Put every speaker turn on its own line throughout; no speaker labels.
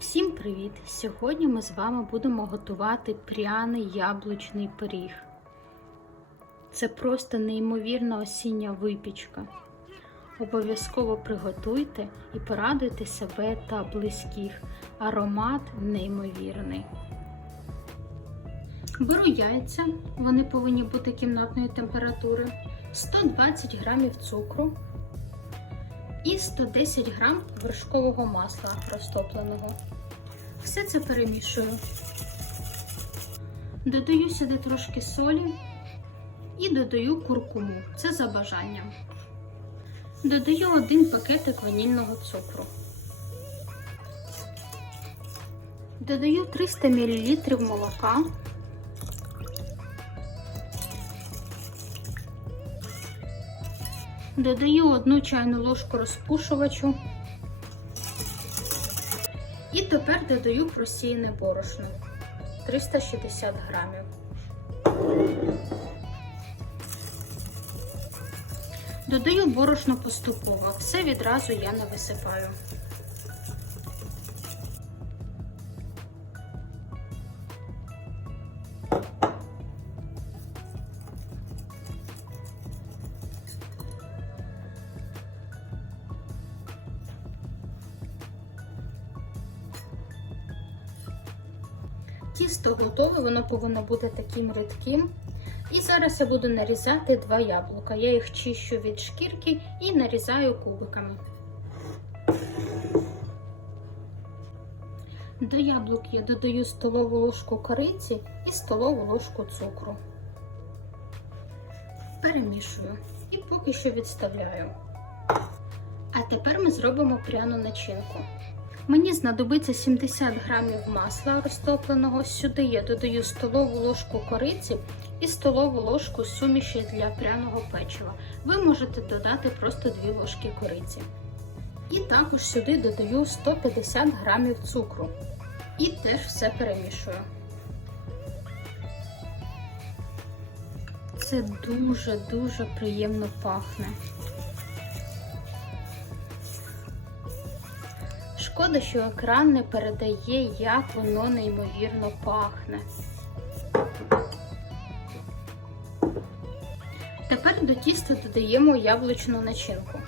Всім привіт! Сьогодні ми з вами будемо готувати пряний яблучний пиріг. Це просто неймовірна осіння випічка. Обов'язково приготуйте і порадуйте себе та близьких. Аромат неймовірний. Беру яйця, вони повинні бути кімнатної температури, 120 грамів цукру і 110 грам вершкового масла розтопленого. Все це перемішую. Додаю сюди трошки солі і додаю куркуму. Це за бажанням. Додаю один пакетик ванільного цукру. Додаю 300 мл молока. Додаю одну чайну ложку розпушувачу. І тепер додаю просіяне борошно 360 грамів. Додаю борошно поступово, все відразу я не висипаю. Тісто готове, воно повинно бути таким рідким. І зараз я буду нарізати два яблука. Я їх чищу від шкірки і нарізаю кубиками. До яблук я додаю столову ложку кориці і столову ложку цукру. Перемішую і поки що відставляю. А тепер ми зробимо пряну начинку. Мені знадобиться 70 грамів масла розтопленого. Сюди я додаю столову ложку кориці і столову ложку суміші для пряного печива. Ви можете додати просто 2 ложки кориці. І також сюди додаю 150 грамів цукру. І теж все перемішую. Це дуже-дуже приємно пахне. Шкода, що екран не передає, як воно неймовірно пахне. Тепер до тіста додаємо яблучну начинку.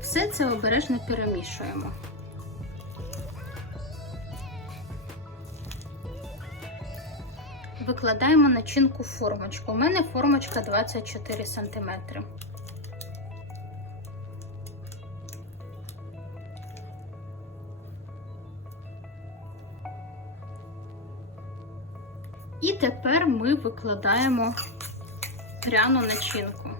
Все це обережно перемішуємо. Викладаємо начинку в формочку. У мене формочка 24 см. І тепер ми викладаємо пряну начинку.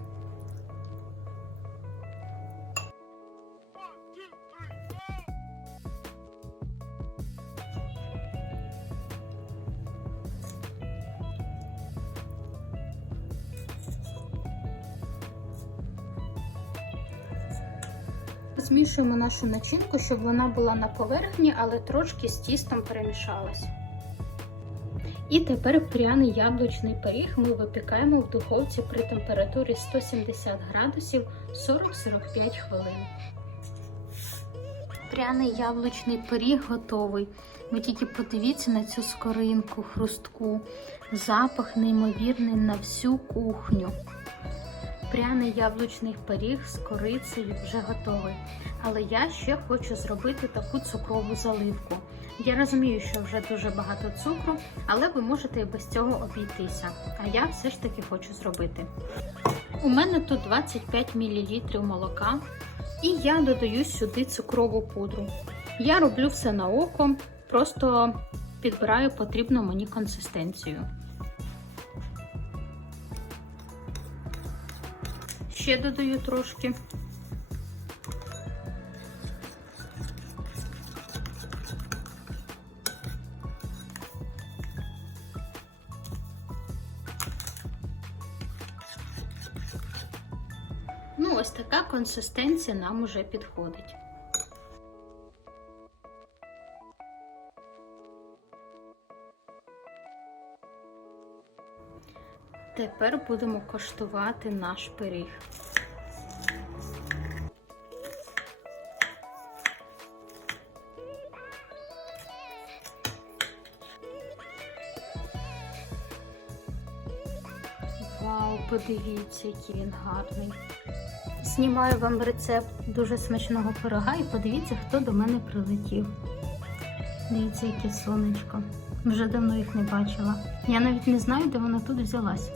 Змішуємо нашу начинку, щоб вона була на поверхні, але трошки з тістом перемішалась. І тепер пряний яблучний пиріг ми випікаємо в духовці при температурі 170 градусів 40-45 хвилин. Пряний яблучний пиріг готовий. Ви тільки подивіться на цю скоринку, хрустку, запах неймовірний на всю кухню. Пряний яблучний пиріг з корицею вже готовий. Але я ще хочу зробити таку цукрову заливку. Я розумію, що вже дуже багато цукру, але ви можете і без цього обійтися. А я все ж таки хочу зробити. У мене тут 25 мл молока, і я додаю сюди цукрову пудру. Я роблю все на око, просто підбираю потрібну мені консистенцію. Ще додаю трошки. Ну, ось така консистенція нам уже підходить. Тепер будемо коштувати наш пиріг. Вау, подивіться, який він гарний. Знімаю вам рецепт дуже смачного пирога і подивіться, хто до мене прилетів. Дивіться, яке сонечко. Вже давно їх не бачила. Я навіть не знаю, де вона тут взялась.